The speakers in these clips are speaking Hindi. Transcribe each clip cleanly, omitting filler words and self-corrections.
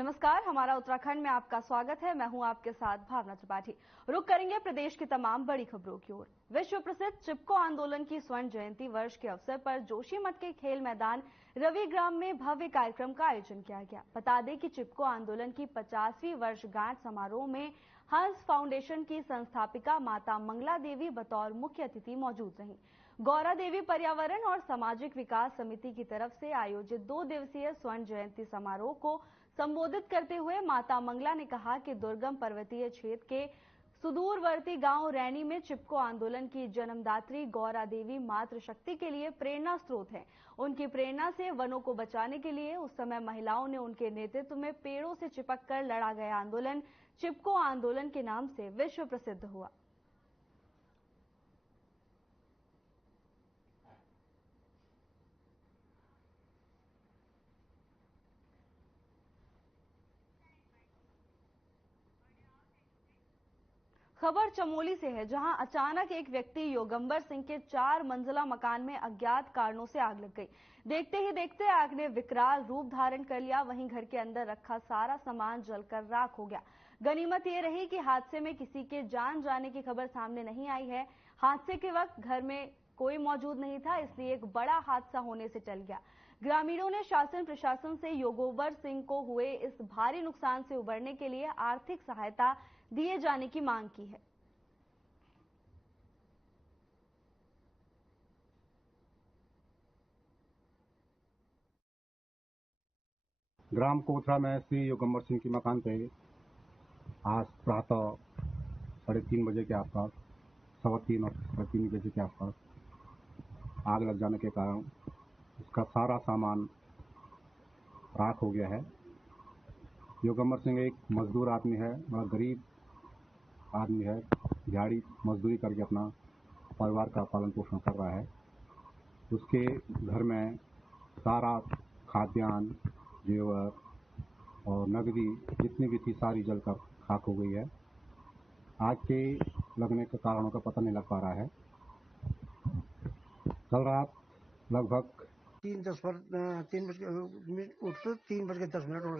नमस्कार, हमारा उत्तराखंड में आपका स्वागत है। मैं हूं आपके साथ भावना त्रिपाठी। रुक करेंगे प्रदेश की तमाम बड़ी खबरों की ओर। विश्व प्रसिद्ध चिपको आंदोलन की स्वर्ण जयंती वर्ष के अवसर पर जोशीमठ के खेल मैदान रविग्राम में भव्य कार्यक्रम का आयोजन किया गया। बता दें कि चिपको आंदोलन की 50वीं वर्षगांठ समारोह में हंस फाउंडेशन की संस्थापिका माता मंगला देवी बतौर मुख्य अतिथि मौजूद रहीं। गौरा देवी पर्यावरण और सामाजिक विकास समिति की तरफ से आयोजित 2 दिवसीय स्वर्ण जयंती समारोह को संबोधित करते हुए माता मंगला ने कहा कि दुर्गम पर्वतीय क्षेत्र के सुदूरवर्ती गांव रैनी में चिपको आंदोलन की जन्मदात्री गौरा देवी मातृशक्ति के लिए प्रेरणा स्रोत हैं। उनकी प्रेरणा से वनों को बचाने के लिए उस समय महिलाओं ने उनके नेतृत्व में पेड़ों से चिपक कर लड़ा गया आंदोलन चिपको आंदोलन के नाम से विश्व प्रसिद्ध हुआ। खबर चमोली से है, जहां अचानक एक व्यक्ति योगंबर सिंह के 4 मंजिला मकान में अज्ञात कारणों से आग लग गई। देखते ही देखते आग ने विकराल रूप धारण कर लिया। वहीं घर के अंदर रखा सारा सामान जलकर राख हो गया। गनीमत ये रही कि हादसे में किसी के जान जाने की खबर सामने नहीं आई है। हादसे के वक्त घर में कोई मौजूद नहीं था, इसलिए एक बड़ा हादसा होने से टल गया। ग्रामीणों ने शासन प्रशासन से योगंबर सिंह को हुए इस भारी नुकसान से उबरने के लिए आर्थिक सहायता दिए जाने की मांग की है। ग्राम कोथरा में श्री योगंबर सिंह के मकान पे आज प्रातः 3:30 बजे के आसपास 3:15 और 3:30 बजे के आसपास आग लग जाने के कारण उसका सारा सामान राख हो गया है। योगंबर सिंह एक मजदूर आदमी है, बड़ा गरीब आदमी है। दिहाड़ी मजदूरी करके अपना परिवार का पालन पोषण कर रहा है। उसके घर में सारा खाद्यान्न, जेवर और नकदी जितनी भी थी सारी जलकर खाक हो गई है। आग के लगने के कारणों का पता नहीं लग पा रहा है। कल रात लगभग 3:10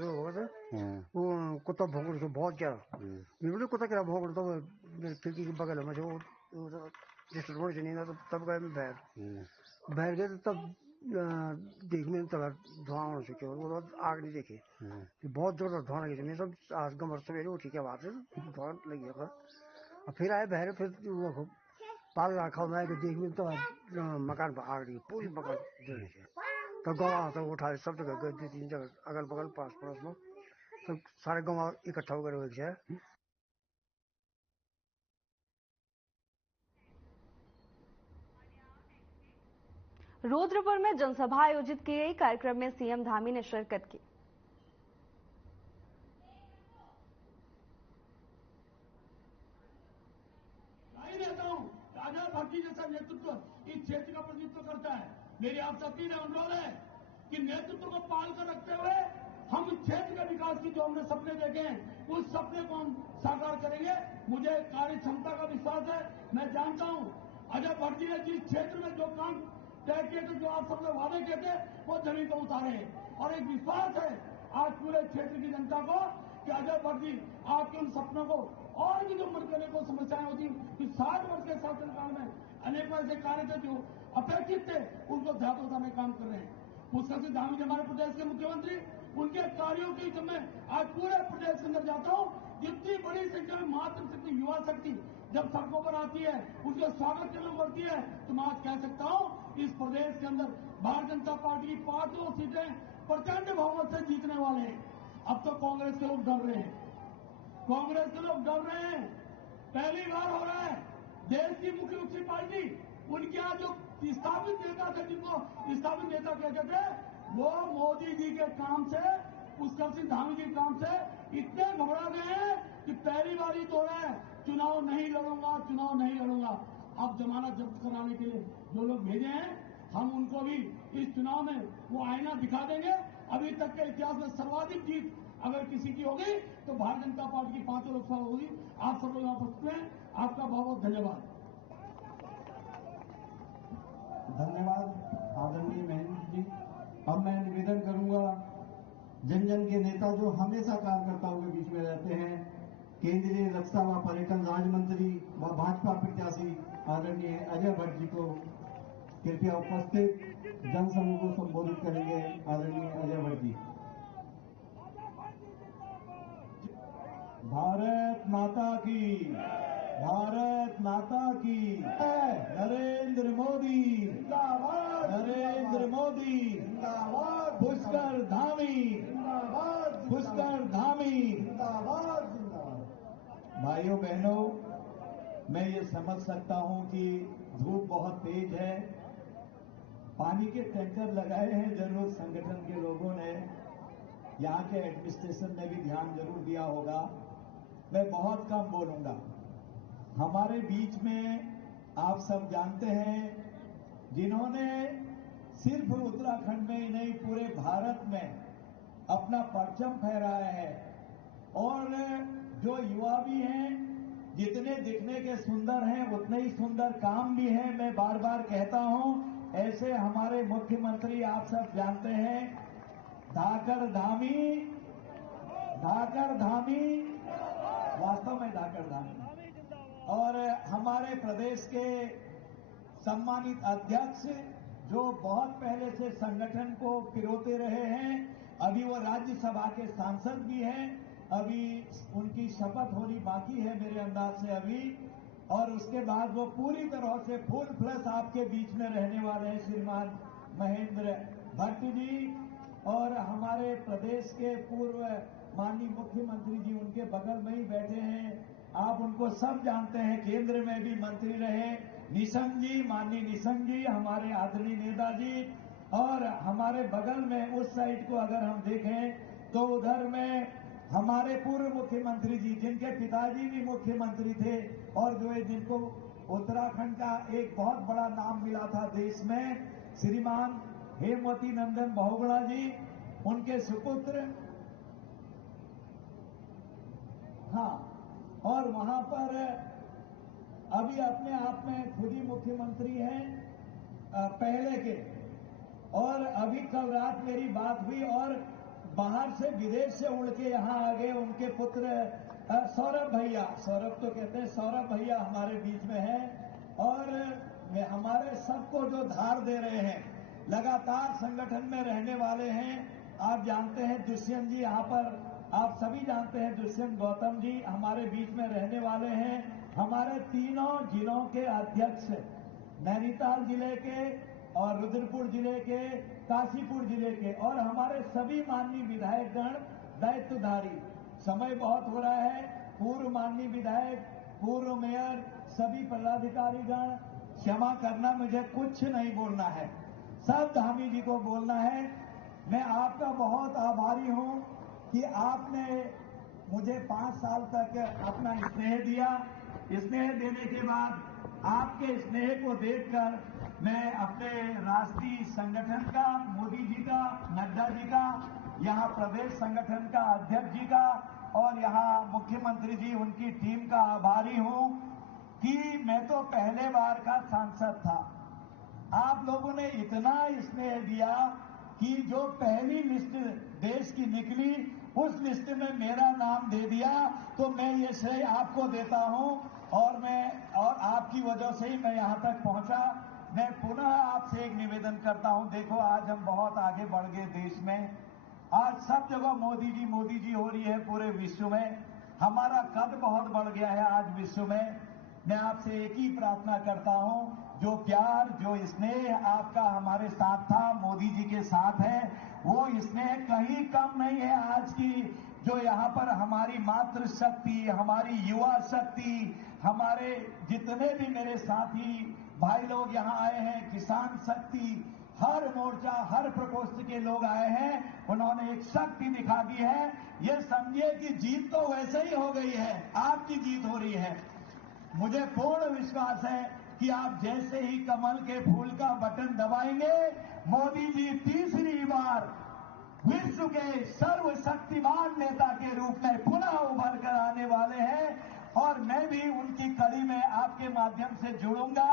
होगा था। वो कुत्ता भौंक रहा था बहुत ज्यादा। बिल्कुल कुत्ता क्या भौंक रहा था मेरे खिड़की के बगल में, जो रोड से नहीं था। तब गए मैं बाहर गए तो तब देखने तब धुआं होने से वो आग नहीं देखे। बहुत जोर का धुआं लगी। मैं सब आज गमर सवेरे उठी के बाद धुआं लगी है। और फिर आए बाहर, फिर पाल रखा मैं देख में तो मकान पर आग लगी, पूरी मकान जलने से। तो गाँव तो उठा सब जगह गए, 2-3 जगह अगल बगल पास पड़ोस में तो सारे गाँव इकट्ठा हो गए। रुद्रपुर में जनसभा आयोजित की गई। कार्यक्रम में सीएम धामी ने शिरकत की। राजा भट्टी जैसा नेतृत्व इस क्षेत्र का प्रतिनिधित्व करता है। मेरी आपसे अपील अनुरोध है कि नेतृत्व को पाल कर रखते हुए हम इस क्षेत्र के विकास की जो हमने सपने देखे हैं उस सपने को हम साकार करेंगे। मुझे कार्य क्षमता का विश्वास है। मैं जानता हूं अजय भट्टी ने जिस क्षेत्र में जो काम तय किए थे, जो आप सबसे वादे किए थे, वो जमीन पर उतारे हैं। और एक विश्वास है आज पूरे क्षेत्र की जनता को कि अजय भट्टी आपके उन सपनों को और भी जो मन करने को समस्याएं होती कि 60 वर्ष के शासनकाल में अनेक ऐसे कार्य थे जो अपेक्षित थे, उनको ध्यान में काम कर रहे हैं। पुष्कर सिंह धामी हमारे प्रदेश के मुख्यमंत्री, उनके कार्यों की जब मैं आज पूरे प्रदेश के अंदर जाता हूँ, जितनी बड़ी संख्या में मातृशक्ति, युवा शक्ति जब सड़कों पर आती है, उसका स्वागत करने बढ़ती है, तो मैं आज कह सकता हूँ इस प्रदेश के अंदर भारतीय जनता पार्टी की 5 सीटें प्रचंड बहुमत से जीतने वाले हैं। अब तो कांग्रेस के लोग डर रहे हैं, कांग्रेस के लोग डर रहे हैं। पहली बार हो रहा है देश की मुख्य पार्टी, उनके यहाँ जो स्थापित नेता थे, जिनको स्थापित नेता कहते थे, वो मोदी जी के काम से, पुष्कर सिंह धामी जी के काम से इतने घबरा गए हैं कि पहली बार ही तो है चुनाव नहीं लड़ूंगा, चुनाव नहीं लड़ूंगा। अब जमानत जब्त कराने के लिए जो लोग भेजे हैं, हम उनको भी इस चुनाव में वो आईना दिखा देंगे। अभी तक के इतिहास में सर्वाधिक जीत अगर किसी की होगी तो भारतीय जनता पार्टी की 5 लोकसभा होगी। आप सब लोग यहाँ उपस्थित हैं, आपका बहुत बहुत धन्यवाद। धन्यवाद आदरणीय महेंद्र जी। अब मैं निवेदन करूंगा जन जन के नेता जो हमेशा कार्यकर्ताओं के बीच में रहते हैं, केंद्रीय रक्षा व पर्यटन राज्य मंत्री व भाजपा प्रत्याशी आदरणीय अजय भट्ट जी को कृपया उपस्थित जनसमूह को संबोधित करेंगे। आदरणीय अजय भट्ट जी। भारत माता की, भारत माता की, नरेंद्र मोदी जिंदाबाद, नरेंद्र मोदी जिंदाबाद, पुष्कर धामी जिंदाबाद, पुष्कर धामी जिंदाबाद जिंदाबाद। भाइयों बहनों, मैं ये समझ सकता हूं कि धूप बहुत तेज है, पानी के टैंकर लगाए हैं जरूर संगठन के लोगों ने, यहाँ के एडमिनिस्ट्रेशन ने भी ध्यान जरूर दिया होगा। मैं बहुत कम बोलूंगा। हमारे बीच में आप सब जानते हैं, जिन्होंने सिर्फ उत्तराखंड में ही नहीं पूरे भारत में अपना परचम फहराया है, और जो युवा भी हैं, जितने दिखने के सुंदर हैं उतने ही सुंदर काम भी हैं। मैं बार बार कहता हूं, ऐसे हमारे मुख्यमंत्री आप सब जानते हैं, धाकड़ धामी, वास्तव में धाकड़ धामी, और हमारे प्रदेश के सम्मानित अध्यक्ष जो बहुत पहले से संगठन को पिरोते रहे हैं, अभी वो राज्यसभा के सांसद भी हैं, अभी उनकी शपथ होनी बाकी है मेरे अंदाज से अभी, और उसके बाद वो पूरी तरह से फुल फ्लश आपके बीच में रहने वाले हैं श्रीमान महेंद्र भट्ट जी। और हमारे प्रदेश के पूर्व माननीय मुख्यमंत्री जी उनके बगल में ही बैठे हैं, आप उनको सब जानते हैं, केंद्र में भी मंत्री रहे, निशंक जी, माननीय निशंक जी, हमारे आदरणीय नेताजी। और हमारे बगल में उस साइड को अगर हम देखें तो उधर में हमारे पूर्व मुख्यमंत्री जी, जिनके पिताजी भी मुख्यमंत्री थे, और जो है जिनको उत्तराखंड का एक बहुत बड़ा नाम मिला था देश में, श्रीमान हेमवती नंदन बहुगुणा जी, उनके सुपुत्र। हाँ, और वहां पर अभी अपने आप में खुद ही मुख्यमंत्री हैं पहले के, और अभी कल रात मेरी बात हुई और बाहर से विदेश से उड़ के यहां आ गए उनके पुत्र सौरभ भैया, सौरभ तो कहते हैं, सौरभ भैया हमारे बीच में हैं, और हमारे सबको जो धार दे रहे हैं, लगातार संगठन में रहने वाले हैं। आप जानते हैं दुष्यंत जी, यहाँ पर आप सभी जानते हैं, दुष्यंत गौतम जी हमारे बीच में रहने वाले हैं। हमारे तीनों जिलों के अध्यक्ष, नैनीताल जिले के और रुद्रपुर जिले के, काशीपुर जिले के, और हमारे सभी माननीय विधायकगण दायित्वधारी, समय बहुत हो रहा है, पूर्व माननीय विधायक, पूर्व मेयर, सभी पदाधिकारीगण, क्षमा करना, मुझे कुछ नहीं बोलना है, सब धामी जी को बोलना है। मैं आपका बहुत आभारी हूं कि आपने मुझे 5 साल तक अपना स्नेह दिया। स्नेह देने के बाद आपके स्नेह को देखकर मैं अपने राष्ट्रीय संगठन का, मोदी जी का, नड्डा जी का, यहाँ प्रदेश संगठन का अध्यक्ष जी का, और यहाँ मुख्यमंत्री जी उनकी टीम का आभारी हूं कि मैं तो पहले बार का सांसद था। आप लोगों ने इतना स्नेह दिया कि जो पहली लिस्ट देश की निकली, उस लिस्ट में मेरा नाम दे दिया, तो मैं ये श्रेय आपको देता हूं, और आपकी वजह से ही मैं यहां तक पहुंचा। मैं पुनः आपसे एक निवेदन करता हूं, देखो आज हम बहुत आगे बढ़ गए देश में, आज सब जगह मोदी जी हो रही है पूरे विश्व में, हमारा कद बहुत बढ़ गया है आज विश्व में। मैं आपसे एक ही प्रार्थना करता हूं, जो प्यार, जो स्नेह आपका हमारे साथ था, मोदी जी के साथ है, वो स्नेह कहीं कम नहीं है। आज की जो यहाँ पर हमारी मातृशक्ति, हमारी युवा शक्ति, हमारे जितने भी मेरे साथी भाई लोग यहाँ आए हैं, किसान शक्ति, हर मोर्चा, हर प्रकोष्ठ के लोग आए हैं, उन्होंने एक शक्ति दिखा दी है। ये समझिए कि जीत तो वैसे ही हो गई है, आपकी जीत हो रही है। मुझे पूर्ण विश्वास है कि आप जैसे ही कमल के फूल का बटन दबाएंगे, मोदी जी तीसरी बार विश्व के सर्वशक्तिमान नेता के रूप में पुनः उभर कर आने वाले हैं, और मैं भी उनकी कड़ी में आपके माध्यम से जुड़ूंगा।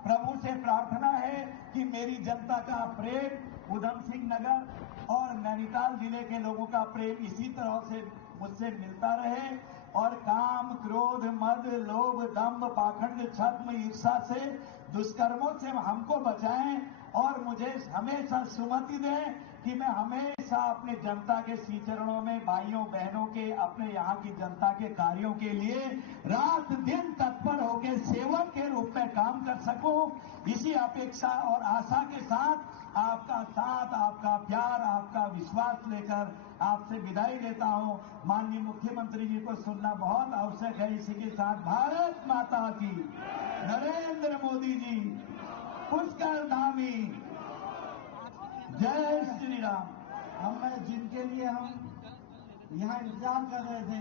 प्रभु से प्रार्थना है कि मेरी जनता का प्रेम उधम सिंह नगर और नैनीताल जिले के लोगों का प्रेम इसी तरह से मुझसे मिलता रहे और काम, क्रोध, मद, लोभ, दंभ, पाखंड, छद्म, ईर्षा से, दुष्कर्मों से हमको बचाएं और मुझे हमेशा सुमति दें कि मैं हमेशा अपने जनता के श्री चरणों में भाइयों बहनों के, अपने यहाँ की जनता के कार्यों के लिए रात दिन तत्पर होकर सेवक के रूप में काम कर सकूं। इसी अपेक्षा और आशा के साथ आपका साथ, आपका प्यार, आपका विश्वास लेकर आपसे विदाई लेता हूं। माननीय मुख्यमंत्री जी को सुनना बहुत आवश्यक है। इसी के साथ भारत माता की, नरेंद्र मोदी जी, पुष्कर धामी, जय श्री राम। हम जिनके लिए हम यहाँ इंतजार कर रहे थे,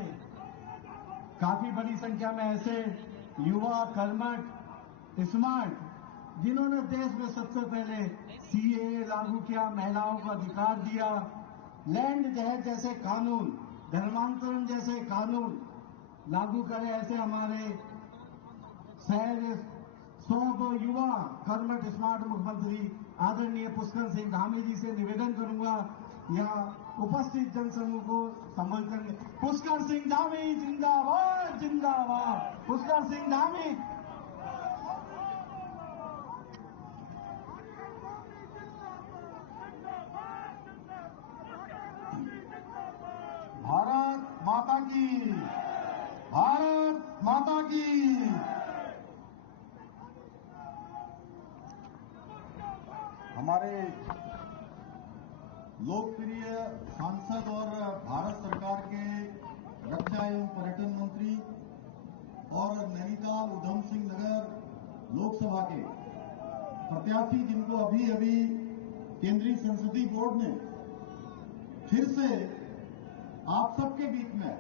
काफी बड़ी संख्या में ऐसे युवा, कर्मठ, स्मार्ट, जिन्होंने देश में सबसे पहले सीएए लागू किया, महिलाओं को अधिकार दिया, लैंड दहेज जैसे कानून, धर्मांतरण जैसे कानून लागू करे, ऐसे हमारे सहज 100 युवा कर्मठ स्मार्ट मुख्यमंत्री आदरणीय पुष्कर सिंह धामी जी से निवेदन करूंगा यहाँ उपस्थित जनसमूह को संबोधित। पुष्कर सिंह धामी जिंदाबाद, जिंदाबाद। पुष्कर सिंह धामी। भारत माता की, भारत माता की। हमारे लोकप्रिय सांसद और भारत सरकार के रक्षा एवं पर्यटन मंत्री और नैनीताल उधम सिंह नगर लोकसभा के प्रत्याशी, जिनको अभी अभी केंद्रीय संसदीय बोर्ड ने फिर से आप सबके बीच में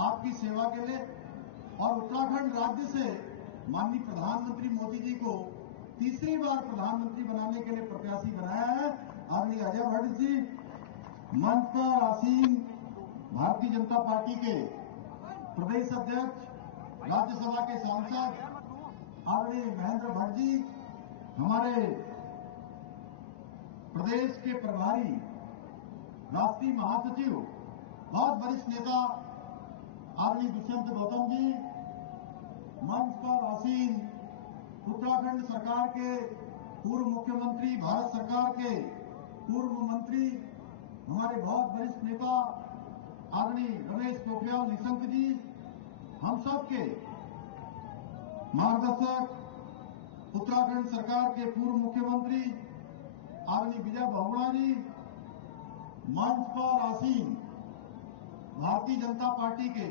आपकी सेवा के लिए और उत्तराखंड राज्य से माननीय प्रधानमंत्री मोदी जी को तीसरी बार प्रधानमंत्री बनाने के लिए प्रत्याशी बनाया है। आदरणीय अजय भट्ट जी, मंच पर आसीन भारतीय जनता पार्टी के प्रदेश अध्यक्ष, राज्यसभा के सांसद आदरणीय महेंद्र भट्ट जी, हमारे प्रदेश के प्रभारी राष्ट्रीय महासचिव, बहुत वरिष्ठ नेता आदरणीय दुष्यंत गौतम जी, मंच पर आसीन उत्तराखंड सरकार के पूर्व मुख्यमंत्री, भारत सरकार के पूर्व मंत्री, हमारे बहुत वरिष्ठ नेता आदरणीय रमेश पोखरियाल निशंक जी, हम सब के मार्गदर्शक उत्तराखंड सरकार के पूर्व मुख्यमंत्री आदरणीय विजय बहुगुणा जी, मंच पर आसीन भारतीय जनता पार्टी के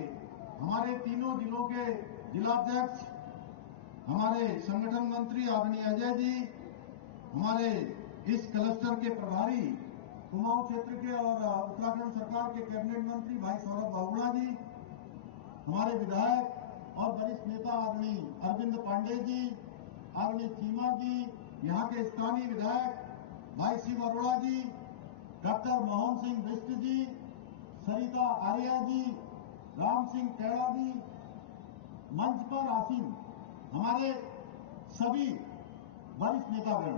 हमारे तीनों जिलों के जिलाध्यक्ष, हमारे संगठन मंत्री आदरणीय अजय जी, हमारे इस क्लस्टर के प्रभारी कुमाऊं क्षेत्र के और उत्तराखंड सरकार के कैबिनेट मंत्री भाई सौरभ बहुगुणा जी, हमारे विधायक और वरिष्ठ नेता आदरणीय अरविंद पांडे जी, आदरणीय चीमा जी, यहाँ के स्थानीय विधायक भाई शिव अरोड़ा जी, डॉक्टर मोहन सिंह बिष्ट जी, सरिता आर्या जी, राम सिंह कैड़ा जी, मंच पर आसीन हमारे सभी वरिष्ठ नेतागण,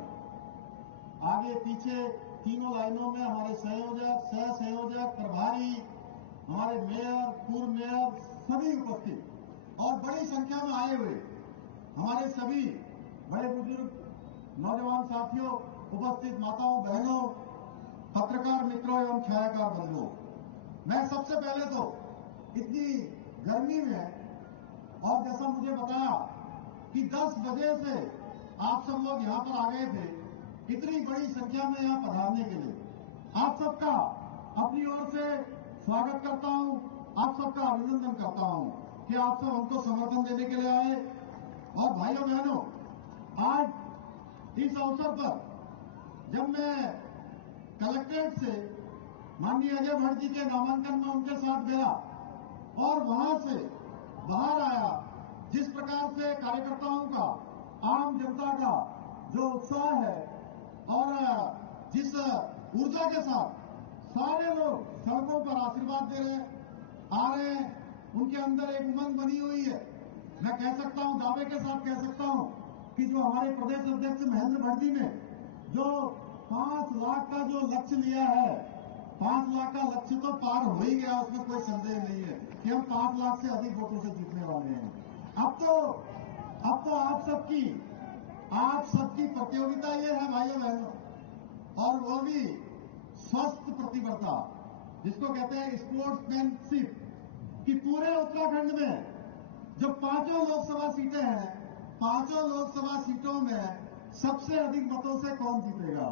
आगे पीछे तीनों लाइनों में हमारे संयोजक, सह संयोजक, प्रभारी, हमारे मेयर, पूर्व मेयर सभी उपस्थित और बड़ी संख्या में आए हुए हमारे सभी बड़े बुजुर्ग, नौजवान साथियों, उपस्थित माताओं, बहनों, पत्रकार मित्रों एवं छायाकार बंधुओं, मैं सबसे पहले तो इतनी गर्मी में और जैसा मुझे बताया कि 10 बजे से आप सब लोग यहां पर आ गए थे, इतनी बड़ी संख्या में यहां पधारने के लिए आप सबका अपनी ओर से स्वागत करता हूं, आप सबका अभिनंदन करता हूं कि आप सब हमको समर्थन देने के लिए आए। और भाइयों बहनों, आज इस अवसर पर जब मैं कलेक्ट्रेट से माननीय अजय भट्ट जी के नामांकन में उनके साथ गया और वहां से बाहर आया, जिस प्रकार से कार्यकर्ताओं का, आम जनता का जो उत्साह है और जिस ऊर्जा के साथ सारे लोग सड़कों पर आशीर्वाद दे रहे आ रहे हैं, उनके अंदर एक उमंग बनी हुई है। मैं कह सकता हूं, दावे के साथ कह सकता हूं कि जो हमारे प्रदेश अध्यक्ष महेंद्र भट्ट जी ने जो 5 लाख का जो लक्ष्य लिया है 5 लाख का लक्ष्य तो पार हो ही गया, उसमें कोई संदेह नहीं है कि हम 5 लाख से अधिक वोटों से जीतने वाले हैं। अब तो आप सबकी प्रतियोगिता ये है भाइयों बहनों, और वो भी स्वस्थ प्रतिबद्धता, जिसको कहते हैं स्पोर्ट्समैनशिप, कि पूरे उत्तराखंड में जो 5 लोकसभा सीटें हैं, 5 लोकसभा सीटों में सबसे अधिक मतों से कौन जीतेगा।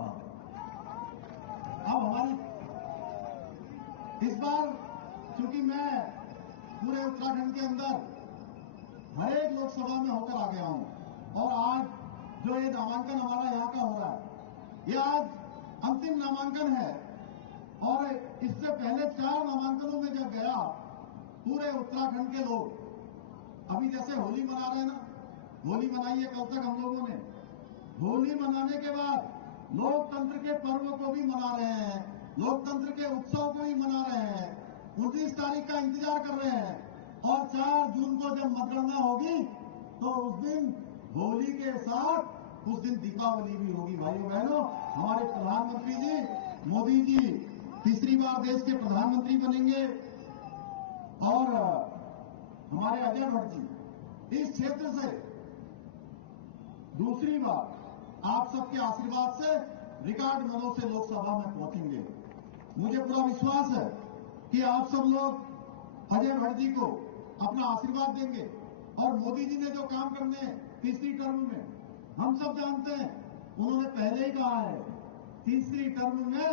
अब हमारी इस बार चूंकि मैं पूरे उत्तराखंड के अंदर हर एक लोकसभा में होकर आ गया हूं, और आज जो ये नामांकन हमारा यहाँ का हो रहा है, ये आज अंतिम नामांकन है। और इससे पहले 4 नामांकनों में जब गया, पूरे उत्तराखंड के लोग अभी जैसे होली मना रहे हैं ना, होली मनाई है कल तक हम लोगों ने, होली मनाने के बाद लोकतंत्र के पर्व को भी मना रहे हैं, लोकतंत्र के उत्सव को भी मना रहे हैं, 29 तारीख का इंतजार कर रहे हैं, और 4 जून को जब मतगणना होगी तो उस दिन होली के साथ उस दिन दीपावली भी होगी। भाइयों बहनों, हमारे प्रधानमंत्री जी मोदी जी तीसरी बार देश के प्रधानमंत्री बनेंगे, और हमारे अजय भट्ट जी इस क्षेत्र से दूसरी बार आप सबके आशीर्वाद से रिकॉर्ड मतों से लोकसभा में पहुंचेंगे। मुझे पूरा विश्वास है कि आप सब लोग अजय भट्ट जी को अपना आशीर्वाद देंगे, और मोदी जी ने जो काम करने हैं तीसरी टर्म में, हम सब जानते हैं, उन्होंने पहले ही कहा है तीसरी टर्म में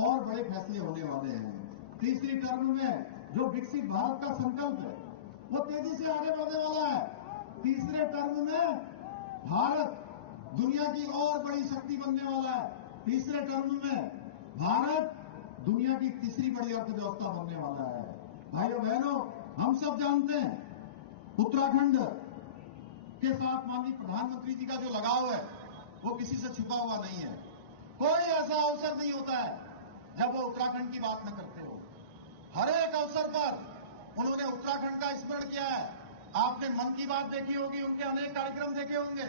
और बड़े फैसले होने वाले हैं। तीसरी टर्म में जो विकसित भारत का संकल्प है वो तेजी से आगे बढ़ने वाला है। तीसरे टर्म में भारत दुनिया की और बड़ी शक्ति बनने वाला है। तीसरे टर्म में भारत दुनिया की तीसरी बड़ी अर्थव्यवस्था बनने वाला है। भाइयों बहनों, हम सब जानते हैं उत्तराखंड के साथ माननीय प्रधानमंत्री जी का जो लगाव है वो किसी से छुपा हुआ नहीं है। कोई ऐसा अवसर नहीं होता है जब वो उत्तराखंड की बात न करते हो। हर एक अवसर पर उन्होंने उत्तराखंड का स्मरण किया है। आपने मन की बात देखी होगी, उनके अनेक कार्यक्रम देखे होंगे।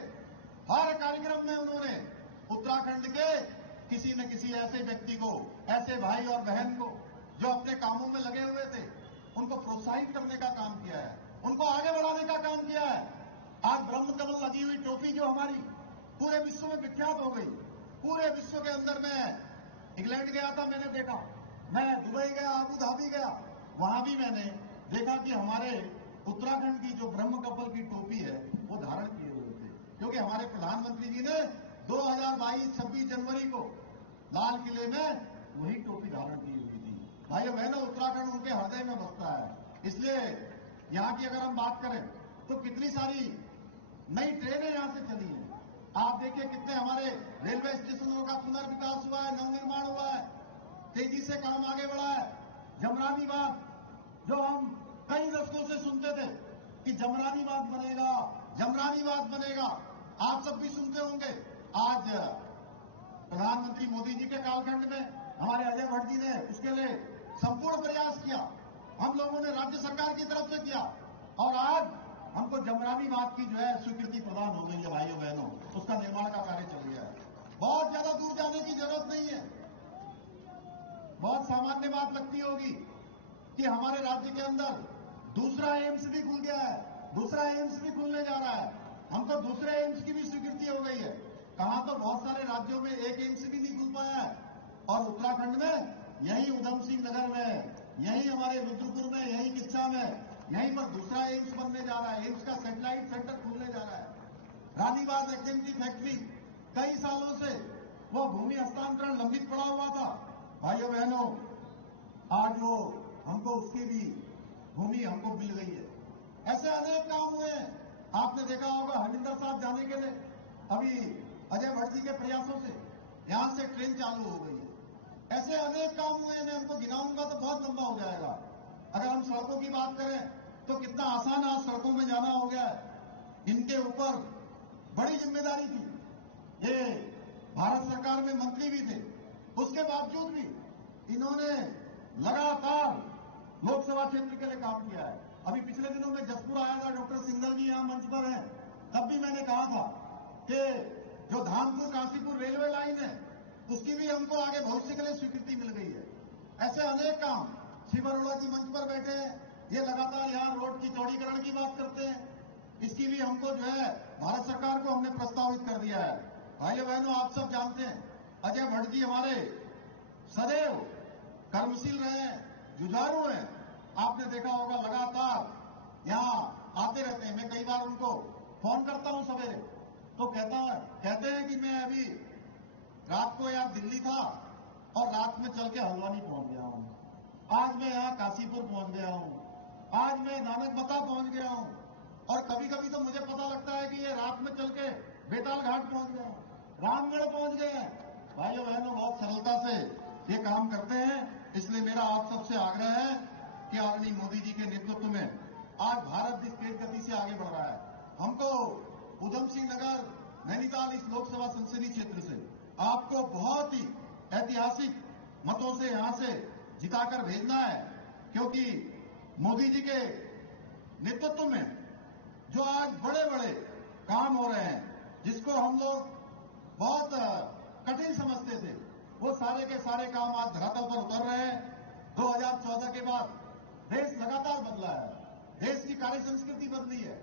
हर कार्यक्रम में उन्होंने उत्तराखंड के किसी न किसी ऐसे व्यक्ति को, ऐसे भाई और बहन को जो अपने कामों में लगे हुए थे, उनको प्रोत्साहित करने का काम किया है, उनको आगे बढ़ाने का काम किया है। आज ब्रह्म कमल लगी हुई टोपी जो हमारी पूरे विश्व में विख्यात हो गई। पूरे विश्व के अंदर मैं इंग्लैंड गया था, मैंने देखा, मैं दुबई गया, अबू धाबी गया, वहां भी मैंने देखा कि हमारे उत्तराखंड की जो ब्रह्म कमल की टोपी है वो धारण किए हुए थे, क्योंकि हमारे प्रधानमंत्री जी ने 2022 26 जनवरी को लाल किले में वही टोपी धारण की हुई थी। भाइयों बहनों, उत्तराखंड उनके हृदय में बसता है। इसलिए यहां की अगर हम बात करें तो कितनी सारी नई ट्रेनें यहां से चली हैं। आप देखिए कितने हमारे रेलवे स्टेशनों का पुनर्विकास हुआ है, नवनिर्माण हुआ है, तेजी से काम आगे बढ़ा है। जमरानी बांध, जो हम कई दशकों से सुनते थे कि जमरानी बांध बनेगा, जमरानी बांध बनेगा, आप सब भी सुनते होंगे। आज प्रधानमंत्री मोदी जी के कालखंड में हमारे अजय भट्ट जी ने उसके लिए संपूर्ण प्रयास किया, हम लोगों ने राज्य सरकार की तरफ से किया, और आज हमको जमरानी बांध की जो है स्वीकृति प्रदान हो गई है। भाइयों बहनों, उसका निर्माण का कार्य चल गया है। बहुत ज्यादा दूर जाने की जरूरत नहीं है। बहुत सामान्य बात लगती होगी कि हमारे राज्य के अंदर दूसरा एम्स भी खुल गया है, दूसरा एम्स भी खुलने जा रहा है। हमको दूसरे एम्स की भी स्वीकृति हो गई है। कहां तो बहुत सारे राज्यों में एक एम्स भी नहीं खुल पाया है, और उत्तराखंड में यही उधम सिंह नगर में, यही हमारे रुद्रपुर में, यही किच्चा में, यहीं पर दूसरा एम्स बनने जा रहा है। एम्स का सैटेलाइट सेंटर खुलने जा रहा है। रानीबाग एचएमटी फैक्ट्री कई सालों से वो भूमि हस्तांतरण लंबित पड़ा हुआ था। भाइयों बहनों, आज वो हमको उसकी भी भूमि हमको मिल गई है। ऐसे अनेक काम हुए हैं। आपने देखा होगा हरिंदर साहब जाने के लिए अभी अजय भट्ट जी के प्रयासों से यहां से ट्रेन चालू हो गई है। ऐसे अनेक काम हुए हैं, मैं उनको गिनाऊंगा तो बहुत लंबा हो जाएगा। अगर हम सड़कों की बात करें तो कितना आसान आज सड़कों में जाना हो गया है। इनके ऊपर बड़ी जिम्मेदारी थी। ये भारत सरकार में मंत्री भी थे, उसके बावजूद भी इन्होंने लगातार लोकसभा क्षेत्र के लिए काम किया है। अभी पिछले दिनों में जसपुर आया था, डॉक्टर सिंघल जी यहां मंच पर हैं, तब भी मैंने कहा था कि जो धामपुर काशीपुर रेलवे लाइन है उसकी भी हमको आगे भविष्य के लिए स्वीकृति मिल गई है। ऐसे अनेक काम श्री अरोड़ा जी मंच पर बैठे हैं, ये लगातार यहाँ रोड की चौड़ीकरण की बात करते हैं। इसकी भी हमको जो है भारत सरकार को हमने प्रस्तावित कर दिया है। भाइयों बहनों, आप सब जानते हैं अजय भट्ट जी हमारे सदैव कर्मशील रहे हैं, जुझारू हैं। आपने देखा होगा लगातार यहाँ आते रहते हैं। मैं कई बार उनको फोन करता हूं सवेरे, तो कहते हैं कि मैं अभी रात को यहाँ दिल्ली था और रात में चल के हल्द्वानी पहुंच गया हूं, आज मैं यहाँ काशीपुर पहुंच गया हूं, आज मैं नानकमता पहुंच गया हूं, और कभी कभी तो मुझे पता लगता है कि ये रात में चल के बेताल घाट पहुंच गए हैं, रामगढ़ पहुंच गए हैं। भाइयों बहनों, बहुत सरलता से ये काम करते हैं। इसलिए मेरा आप सबसे आग्रह है कि आदरणीय मोदी जी के नेतृत्व में आज भारत जिस तेज गति से आगे बढ़ रहा है, हमको उधम सिंह नगर नैनीताल इस लोकसभा संसदीय क्षेत्र से आपको बहुत ही ऐतिहासिक मतों से यहां से जिताकर भेजना है, क्योंकि मोदी जी के नेतृत्व में जो आज बड़े बड़े काम हो रहे हैं, जिसको हम लोग बहुत कठिन समझते थे, वो सारे के सारे काम आज धरातल पर उतर रहे हैं। 2014 के बाद देश लगातार बदला है, देश की कार्य संस्कृति बदली है,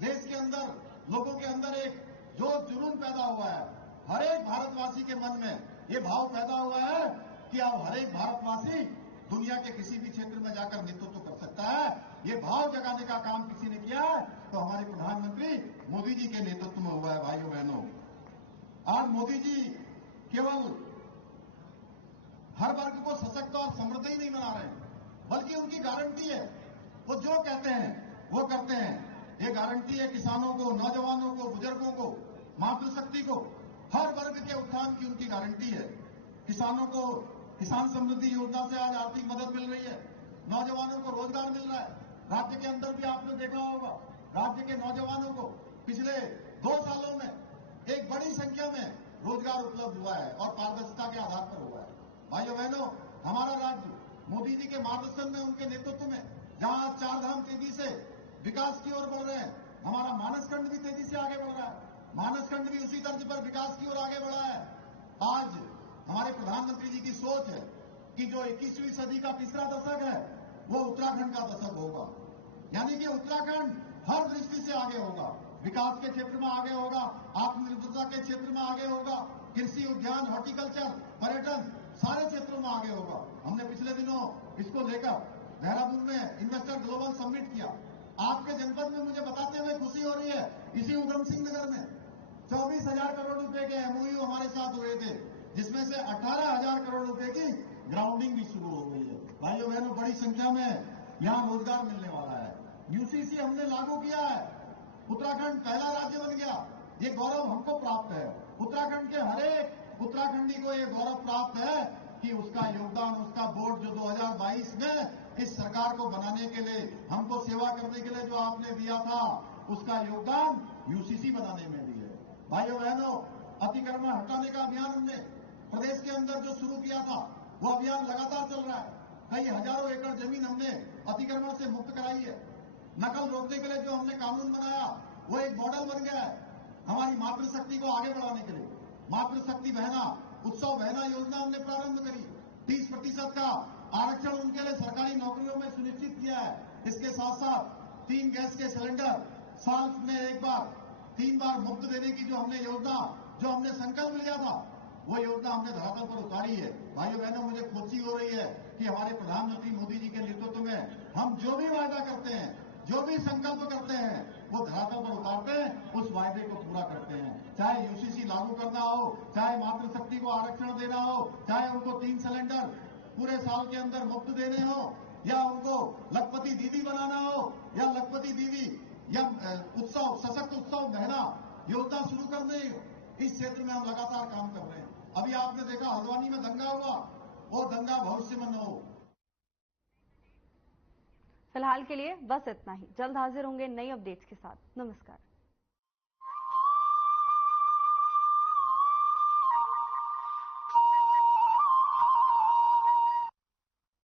देश के अंदर लोगों के अंदर एक जोश जुनून पैदा हुआ है। हर एक भारतवासी के मन में ये भाव पैदा हुआ है कि अब हर एक भारतवासी दुनिया के किसी भी क्षेत्र में जाकर नेतृत्व कर सकता है। ये भाव जगाने का काम किसी ने किया है तो हमारे प्रधानमंत्री मोदी जी के नेतृत्व में हुआ है। भाइयों बहनों, आज मोदी जी केवल हर वर्ग को सशक्त और समृद्ध ही नहीं बना रहे हैं, बल्कि उनकी गारंटी है, वो जो कहते हैं वो करते हैं। ये गारंटी है किसानों को, नौजवानों को, बुजुर्गों को, मातृशक्ति को, हर वर्ग के उत्थान की उनकी गारंटी है। किसानों को किसान समृद्धि योजना से आज आर्थिक मदद मिल रही है, नौजवानों को रोजगार मिल रहा है। राज्य के अंदर भी आपने देखा होगा, राज्य के नौजवानों को पिछले 2 सालों में एक बड़ी संख्या में रोजगार उपलब्ध हुआ है और पारदर्शिता के आधार पर हुआ है। भाइयों बहनों, हमारा राज्य मोदी जी के मार्गदर्शन में, उनके नेतृत्व में जहां 4 धाम तेजी से विकास की ओर बढ़ रहे हैं, हमारा मानसखंड भी तेजी से आगे बढ़ रहा है, मानसखंड भी उसी तर्ज पर विकास की ओर आगे बढ़ा है। आज हमारे प्रधानमंत्री जी की सोच है कि जो 21वीं सदी का तीसरा दशक है वो उत्तराखंड का दशक होगा, यानी कि उत्तराखंड हर दृष्टि से आगे होगा, विकास के क्षेत्र में आगे होगा, आत्मनिर्भरता के क्षेत्र में आगे होगा, कृषि, उद्यान, हॉर्टिकल्चर, पर्यटन सारे क्षेत्रों में आगे होगा। हमने पिछले दिनों इसको लेकर देहरादून में इन्वेस्टर ग्लोबल समिट किया। आपके जनपद में मुझे बताते हुए खुशी हो रही है, इसी उधम सिंह नगर में 24,000 करोड़ रुपए के एमओयू हमारे साथ हुए थे, जिसमें से 18,000 करोड़ रुपए की ग्राउंडिंग भी शुरू हो गई है। भाइयों बहनों, बड़ी संख्या में यहां रोजगार मिलने वाला है। यूसीसी हमने लागू किया है, उत्तराखंड पहला राज्य बन गया। ये गौरव हमको प्राप्त है, उत्तराखंड के हर एक उत्तराखंडी को ये गौरव प्राप्त है कि उसका योगदान, उसका वोट जो 2022 में इस सरकार को बनाने के लिए, हमको सेवा करने के लिए जो आपने दिया था, उसका योगदान यूसीसी बनाने में भी है। भाइयों बहनों, अतिक्रमण हटाने का अभियान हमने प्रदेश के अंदर जो शुरू किया था, वो अभियान लगातार चल रहा है। कई हजारों एकड़ जमीन हमने अतिक्रमण से मुक्त कराई है। नकल रोकने के लिए जो हमने कानून बनाया वो एक मॉडल बन गया है हमारी मातृशक्ति को आगे बढ़ाने के लिए। मातृशक्ति बहना उत्सव बहना योजना हमने प्रारंभ करी, 30% का आरक्षण उनके लिए सरकारी नौकरियों में सुनिश्चित किया है। इसके साथ साथ 3 गैस के सिलेंडर साल में एक बार 3 बार मुफ्त देने की जो हमने योजना, जो हमने संकल्प लिया था, वो योजना हमने धरातल पर उतारी है। भाइयों बहनों, मुझे खुशी हो रही है कि हमारे प्रधानमंत्री मोदी जी के नेतृत्व में हम जो भी वायदा करते हैं, जो भी संकल्प करते हैं, वो धरातल पर उतारते हैं, उस वायदे को पूरा करते हैं। चाहे यूसीसी लागू करना हो, चाहे मातृशक्ति को आरक्षण देना हो, चाहे उनको 3 सिलेंडर पूरे साल के अंदर मुफ्त देने हो, या उनको लखपति दीदी बनाना हो, या लखपति दीदी या उत्सव सशक्त उत्सव बहना योजना शुरू करने, इस क्षेत्र में हम लगातार काम कर रहे हैं। अभी आपने देखा हल्द्वानी में दंगा हुआ, वो दंगा भविष्य में न हो। फिलहाल के लिए बस इतना ही। जल्द हाजिर होंगे नई अपडेट्स के साथ। नमस्कार।